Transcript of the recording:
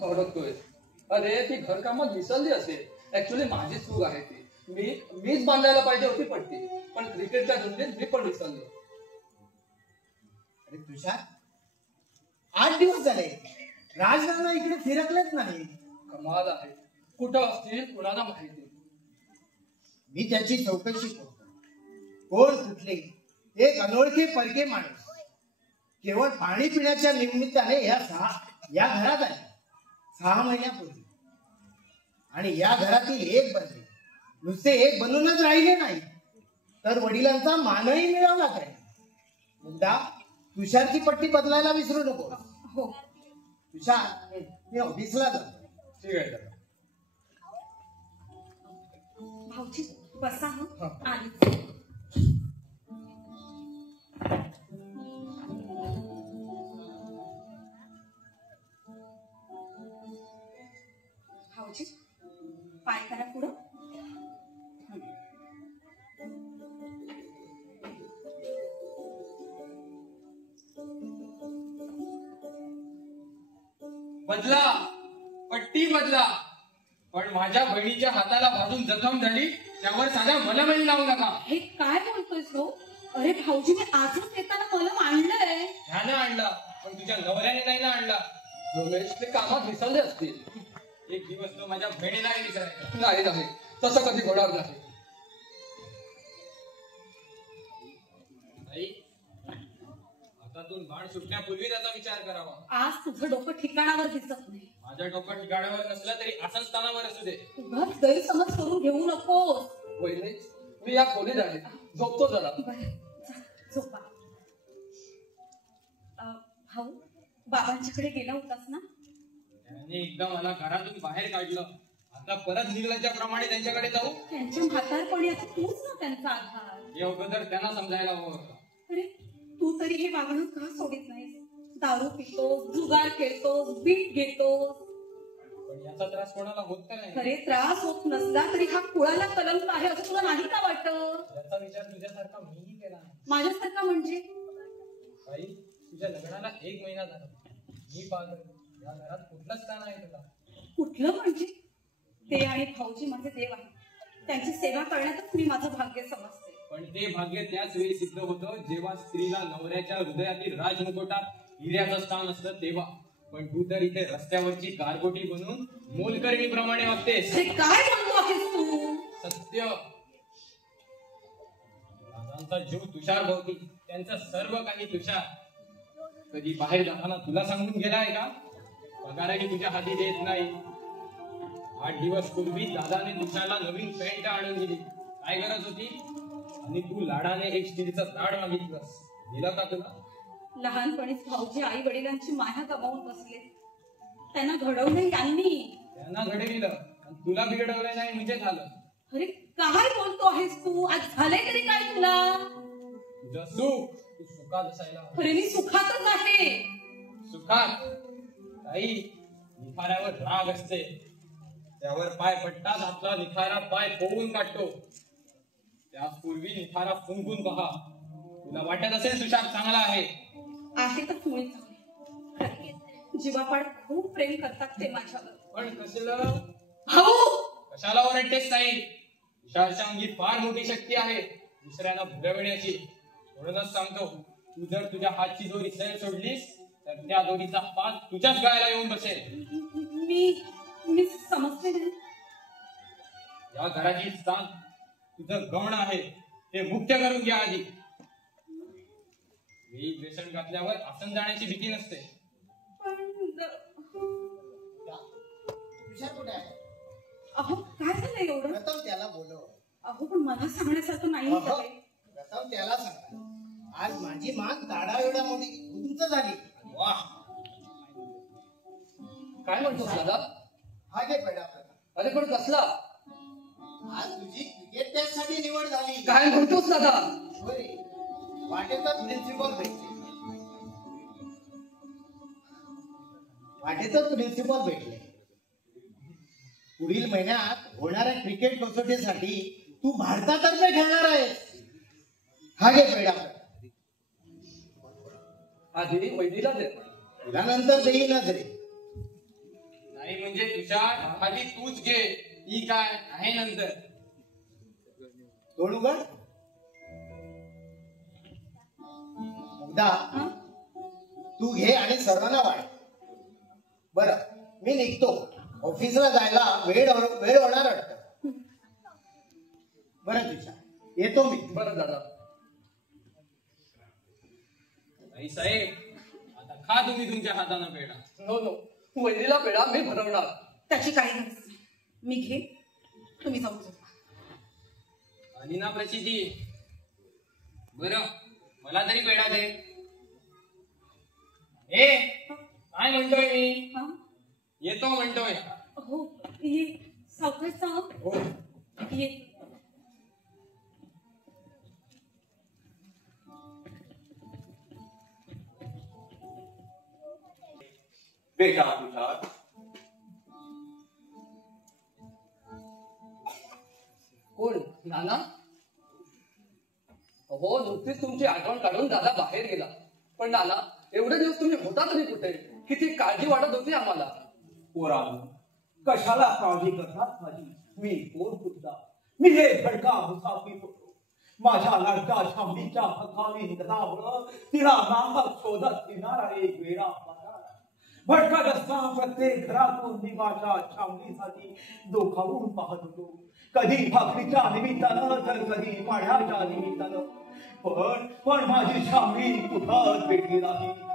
भडकतोय. अरे ती घरकामात विसरली असेल. ऍक्च्युली माझी चूक आहे ती. मीच बांधायला पाहिजे होती पट्टी, पण क्रिकेटच्या धुंदीत मी पण विसरलो. अरे तुषार, 8 दिवस झाले राजनाना इकडे फिरकलेच नाही. कमाल आहे. कुठं असतील कुणाला माहिती. मी त्याची चौकशी करतो. कोण कुठले एक अनोळखी परके माणूस केवळ पाणी पिण्याच्या निमित्ताने या घरात आले 6 महिन्यापूर्वी. आणि या घरातील एक बनले. नुसते एक बनूनच राहिले नाही, तर वडिलांचा मानही मिळवला काय. मुद्दा तुषारची पट्टी बदलायला विसरू नको. हो तुषार, मी ऑफिसला जातो. ठीक आहे. भाऊजी बसा. आली. भाऊजी पाय करा पुढं. बदला, पट्टी बदला, पण माझ्या बहिणीच्या हाताला भाजून जखम झाली त्यावर साधा मलमही लावू नका. हे काय बोलतोयस भाऊ? अरे भाऊजी, मी आजच येताना मलम आणलंय. ह्यानं आणला, पण तुझ्या नवऱ्याने नाही ना आणला. रमेश ते कामात विसरले असतील. एक दिवस तो माझ्या बहिणीलाही विचारायचा. नाही, तसं कधी होणार नाही. हातातून बाण सुटण्यापूर्वी त्याचा विचार करावा. आज तुझं डोकं ठिकाणावर दिसत नाही. माझं डोकं ठिकाणावर नसलं तरी आसन स्थानावर असू दे. उगाच गैरसमज करून घेऊ नकोस. वहिनी, मी या खोलीत आहे. झोपतो जरा. झोपा. भाऊ, बाबांच्याकडे गेला होतास ना? त्यांनी एकदा मला घरातून बाहेर काढलं. आता परत निघल्याच्या प्रमाणे त्यांच्याकडे जाऊ? त्यांच्या म्हातारपणी आता तूच ना त्यांचा आधार. हे अगोदर त्यांना समजायला हवं होतं. अरे तू तरी हे वागणं का सोडित नाहीस? दारू पितोस, जुगार खेळतोस, बीट घेतोस. पण याचा त्रास कोणाला होत का नाही? अरे त्रास होत नसला तरी हा कुळाला कलंक आहे असं तुला नाही का वाटत? याचा विचार तुझ्यासारखा मीही केला नाही. माझ्यासारखा म्हणजे? बाई, तुझ्या लग्नाला 1 महिना झाला. मी पाहतो या घरात कुठलंच स्थान आहे तुला. कुठलं म्हणजे? ते आणि भाऊजी माझे देव आहे. त्यांची सेवा करण्यातच मी माझं भाग्य समजते. पण ते भाग्य त्याच वेळी सिद्ध होतं जेव्हा स्त्रीला नवऱ्याच्या हृदयातील राजमुकुटात हिऱ्याचं स्थान असतं तेव्हा. पण तू तर इथे रस्त्यावरची गारगोटी बनून मोलकरणीप्रमाणे वागतेस. काय म्हणतो आहेस तू? सत्य. दादांचा जीव तुषार भोवती, त्यांचं सर्व काही तुषार. कधी बाहेर जाताना तुला सांगून गेला आहे का? पगारही तुझ्या हाती देत नाही. 8 दिवस पूर्वी दादाने तुषारला नवीन पॅन्ट आणून दिली. काय गरज होती? आणि तू लाडाने एक स्टीलचं ताड मागितलंस. दिलं का तुला? लहानपणीच भाऊजी आई वडिलांची माया गमावून बसले. त्यांना घडवलं यांनी. त्यांना घडविलं तुला बिघडवलं नाही म्हणजे झालं. अरे काय बोलतो आहेस तू? आज झालंय तरी काय तुला? तुझं सुख तू सुखात असायला. अरे मी सुखातच आहे. सुखात काही निखाऱ्यावर राग असते. त्यावर पाय पडताच आपला निखारा पाय पोवून काढतो. त्यापूर्वी निखारा फुंकून पहा. तुला वाटत असेल तुषार चांगला आहे तर तुम्ही चांगले. जीवापाड खूप प्रेम करतात ते माझ्यावर. पण कसलं? भाऊ कशाला ओरडतेस ताई? तुषारच्या अंगी फार मोठी शक्ती आहे दुसऱ्यांना भरवण्याची. म्हणूनच सांगतो, तू जर तुझ्या हातची दोरी सैल सोडलीस तर त्या दोरीचा पाच तुझ्याच गळ्याला येऊन बसेल. मी समजते नाही. या घराची स्थान तुझं गौण आहे ते मुक्त करून घ्या आधी. मी व्यसन घातल्यावर आसन जाण्याची भीती नसते. अहो काय झालं एवढं? प्रथम त्याला बोलव. अहो पण मला सांगण्यासारखं नाही. प्रथम त्याला सांगा. आज माझी मान दाडा एवढा मोठी उंच झाली. वाह, काय म्हणतोस दादा? हा घे पेढा प्रथा. अरे पण कसला? आज तुझी क्रिकेट टेस्ट साठी निवड झाली. काय म्हणतोस दादा? वाटेतच प्रिन्सिपल भेटले. वाटेतच प्रिन्सिपल भेटले. पुढील महिन्यात होणाऱ्या क्रिकेट कसोटीसाठी तू भारतातर्फे खेळणार आहेस. हा घे पेढा. आधी वहिनीला दे. तुला नंतर देईनच रे. म्हणजे तुषार आधी तूच घे. ही काय आहे नंतर. तोंड उघड. मुग्धा, हा? तू घे आणि सर्वांना वाढ. बर, मी निघतो. ऑफिसला जायला वेळ होणार वाटतं. बरं तुझ्या येतो मी. बरं दादा. आई साहेब आता खा तुम्ही तुमच्या हातानं पेढा. नो नो, वहिनीला पेढा मी भरवणार. त्याची काही गरज नाही. मी घे, तुम्ही जाऊन झोपा. आणि ना प्रचिती, बरं मला तरी पेढा दे. ए काय म्हणतोय मी. हा? येतो म्हणतोय. हो, ये सावकाश जा. हो. ये. बेटा तुषार, कोण नाना. हो, नुकतीच तुमची आठवण काढून दादा बाहेर गेला. पण नाना, एवढे दिवस तुम्ही होता तरी कुठे. किती काळजी वाटत होती आम्हाला. पोरांनो, कशाला काळजी करतात माझी. मी पोर सुद्धा. मी हे भडका मुसाफिर होतो. माझ्या लाडका शांबीच्या हकामी निघाल्यामुळं तिला नाहक शोधत फिरणारा एक वेळा भटकत असताना प्रत्येक घरातून मी माझ्या शांबीसाठी दोखावून पाहत होतो. कधी भाकरीच्या निमित्तानं तर कधी पाण्याच्या निमित्तानं. पण माझी शांबी कुठंच भेटली नाही.